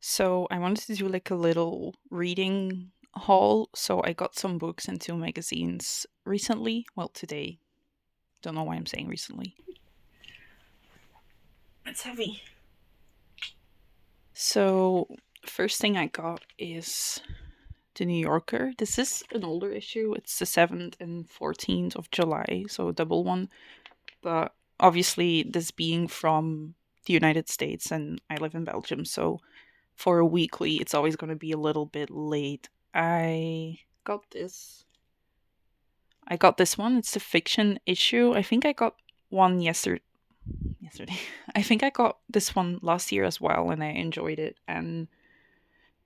So I wanted to do like a little reading haul. So I got some books and two magazines recently. Well, today. Don't know why I'm saying recently. It's heavy. So first thing I got is the New Yorker. This is an older issue. It's the 7th and 14th of July, so a double one. But obviously, this being from the United States and I live in Belgium, so for a weekly, it's always going to be a little bit late. Got this. I got this one. It's a fiction issue. I think I got one yesterday. Yesterday, I think I got this one last year as well, and I enjoyed it. And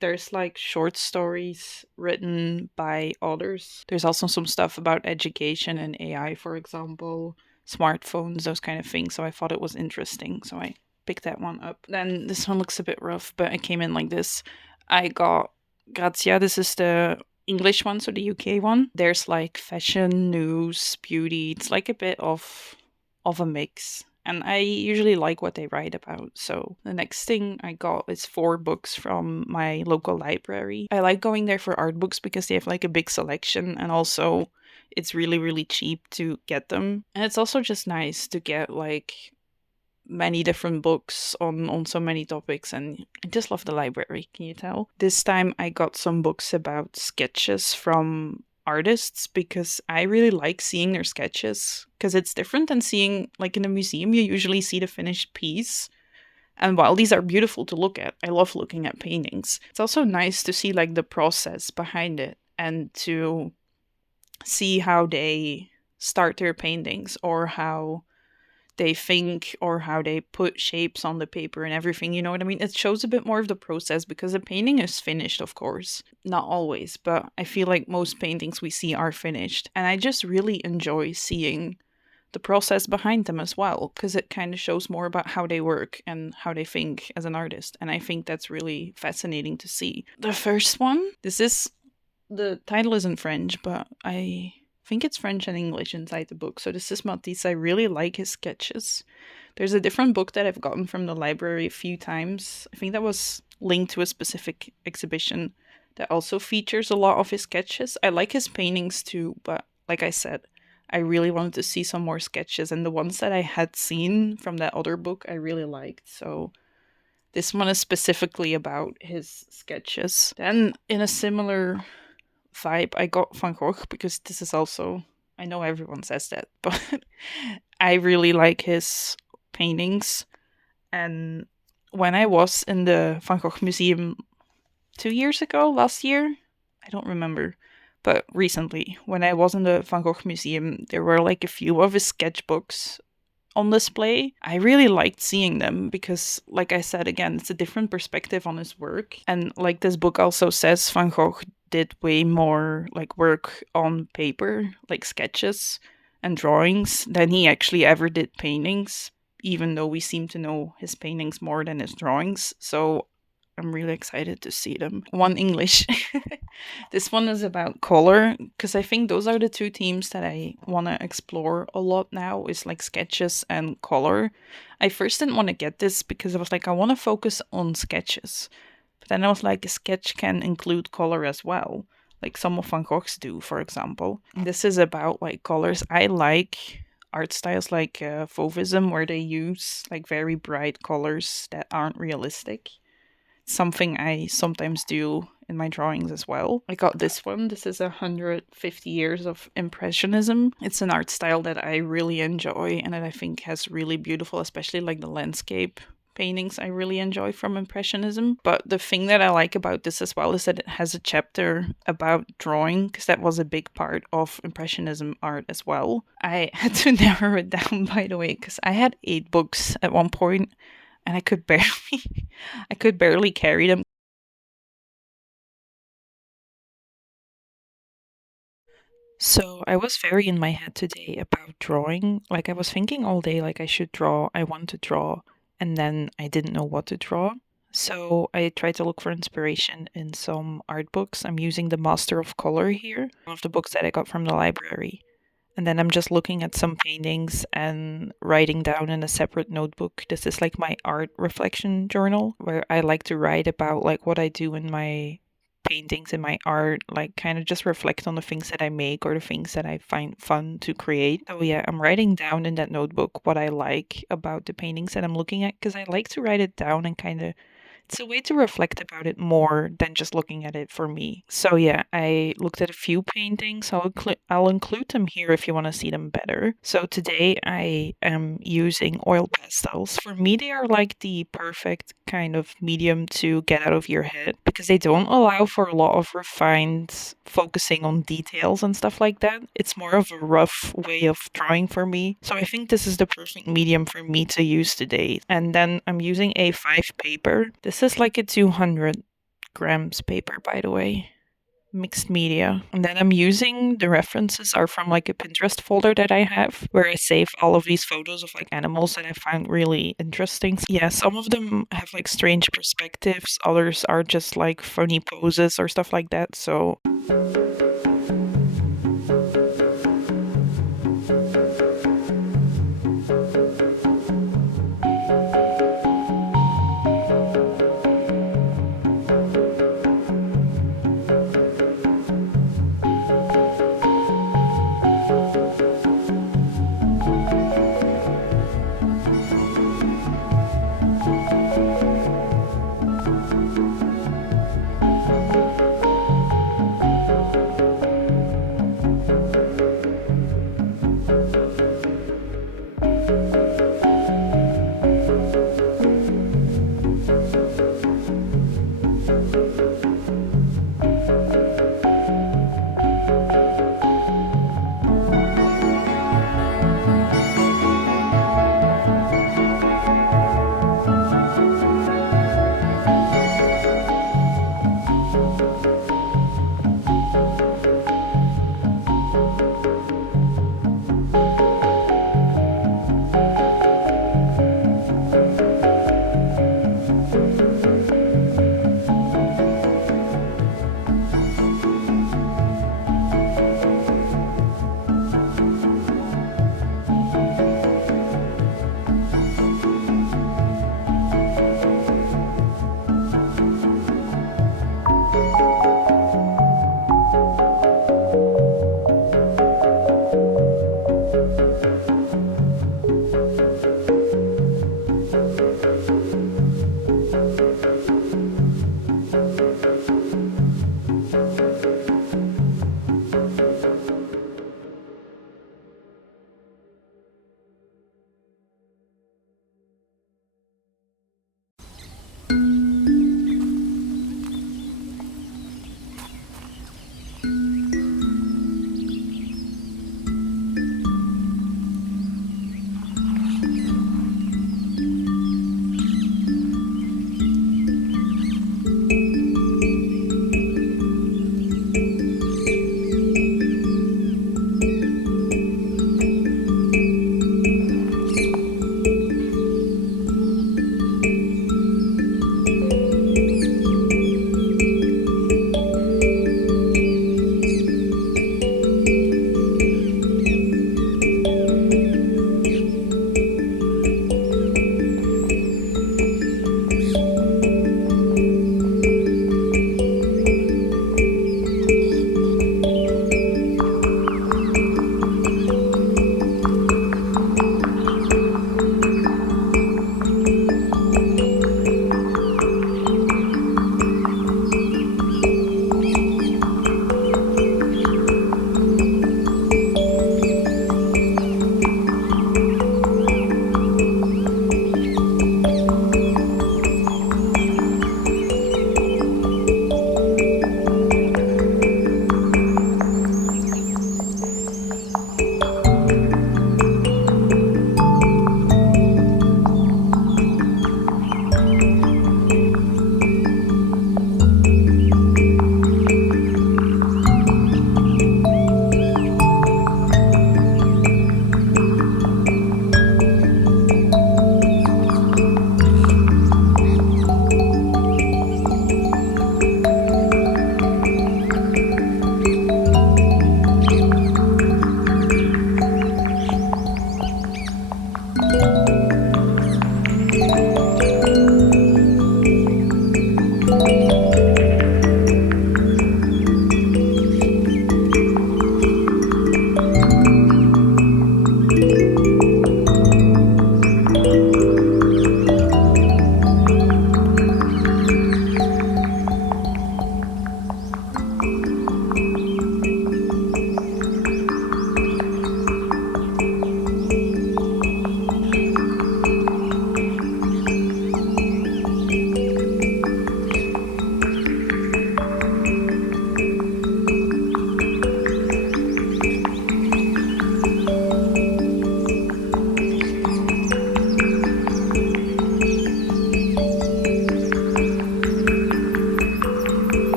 there's like short stories written by authors. There's also some stuff about education and AI, for example, smartphones, those kind of things. So I thought it was interesting. So I picked that one up. Then this one looks a bit rough, but it came in like this. I got Grazia. This is the English one, so the UK one. There's like fashion, news, beauty. It's like a bit of a mix. And I usually like what they write about. So the next thing I got is four books from my local library. I like going there for art books because they have like a big selection, and also it's really, really cheap to get them. And it's also just nice to get like many different books on so many topics, and I just love the library, can you tell? This time I got some books about sketches from artists because I really like seeing their sketches because it's different than seeing like in a museum. You usually see the finished piece, and while these are beautiful to look at, I love looking at paintings. It's also nice to see like the process behind it and to see how they start their paintings, or how they think, or how they put shapes on the paper and everything. You know what I mean? It shows a bit more of the process because the painting is finished, of course. Not always, but I feel like most paintings we see are finished. And I just really enjoy seeing the process behind them as well, because it kind of shows more about how they work and how they think as an artist. And I think that's really fascinating to see. The first one, the title is in French, but I think it's French and English inside the book. So this is Matisse. I really like his sketches. There's a different book that I've gotten from the library a few times. I think that was linked to a specific exhibition that also features a lot of his sketches. I like his paintings too, but like I said, I really wanted to see some more sketches, and the ones that I had seen from that other book I really liked. So this one is specifically about his sketches. Then in a similar vibe, I got Van Gogh because this is also, I know everyone says that, but I really like his paintings. And when I was in the Van Gogh Museum 2 years ago, last year, I don't remember, but recently, when I was in the Van Gogh Museum, there were like a few of his sketchbooks on display. I really liked seeing them because, like I said again, it's a different perspective on his work. And like this book also says, Van Gogh did way more like work on paper, like sketches and drawings, than he actually ever did paintings, even though we seem to know his paintings more than his drawings. So I'm really excited to see them. One English. This one is about color because I think those are the two themes that I want to explore a lot now, is like sketches and color. I first didn't want to get this because I was like, I want to focus on sketches. But then I was like, a sketch can include color as well, like some of Van Gogh's do, for example. This is about like colors. I like art styles like Fauvism, where they use like very bright colors that aren't realistic. Something I sometimes do in my drawings as well. I got this one. This is 150 years of Impressionism. It's an art style that I really enjoy and that I think has really beautiful, especially like the landscape paintings I really enjoy from Impressionism. But the thing that I like about this as well is that it has a chapter about drawing, because that was a big part of Impressionism art as well. I had to narrow it down, by the way, because I had 8 books at one point and I could barely I could barely carry them. So I was very in my head today about drawing. Like I was thinking all day like I should draw, I want to draw, and then I didn't know what to draw. So I tried to look for inspiration in some art books. I'm using The Master of Color here, one of the books that I got from the library. And then I'm just looking at some paintings and writing down in a separate notebook. This is like my art reflection journal where I like to write about like what I do in my paintings and my art, like kind of just reflect on the things that I make or the things that I find fun to create. So yeah, I'm writing down in that notebook what I like about the paintings that I'm looking at because I like to write it down and kind of it's a way to reflect about it more than just looking at it for me. So yeah, I looked at a few paintings. I'll include them here if you want to see them better. So today I am using oil pastels. For me, they are like the perfect kind of medium to get out of your head because they don't allow for a lot of refined focusing on details and stuff like that. It's more of a rough way of drawing for me. So I think this is the perfect medium for me to use today. And then I'm using A5 paper. This is like a 200 grams paper, by the way. Mixed media. And then I'm using the references are from like a Pinterest folder that I have where I save all of these photos of like animals that I find really interesting. Yeah, some of them have like strange perspectives, others are just like funny poses or stuff like that. So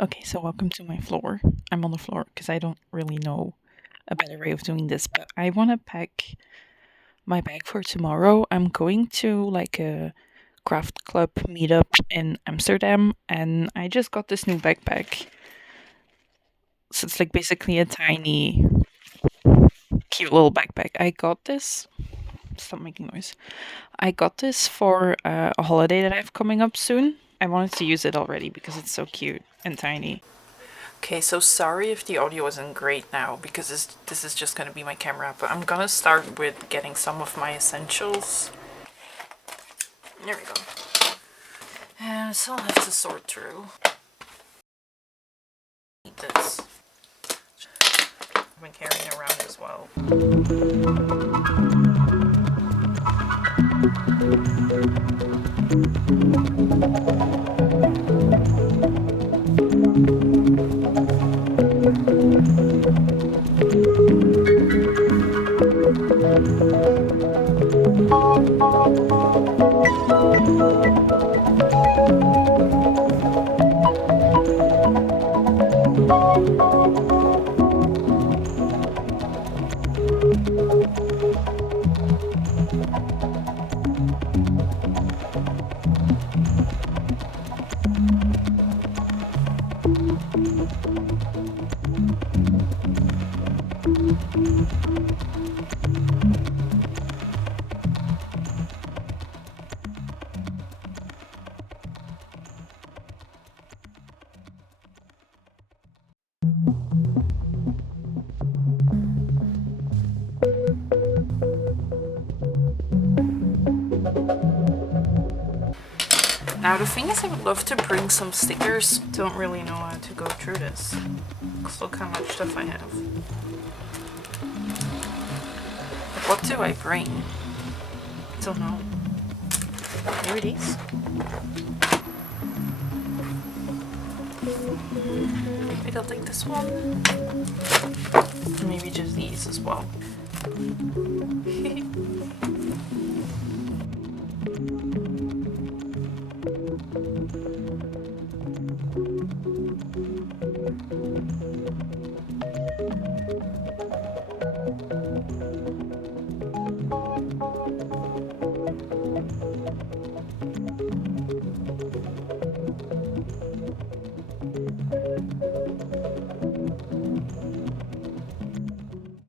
Okay, so welcome to my floor. I'm on the floor because I don't really know a better way of doing this, but I want to pack my bag for tomorrow. I'm going to like a craft club meetup in Amsterdam, and I just got this new backpack. So it's like basically a tiny, cute little backpack. I got this. Stop making noise. I got this for a holiday that I have coming up soon. I wanted to use it already because it's so cute and tiny. Okay, so sorry if the audio isn't great now because this is just going to be my camera, but I'm going to start with getting some of my essentials. There we go. So I'll have to sort through. Need this. I've been carrying around as well. Now the thing is, I would love to bring some stickers. Don't really know how to go through this. Look how much stuff I have. But what do I bring? I don't know. Here it is. Maybe I'll take this one. Maybe just these as well.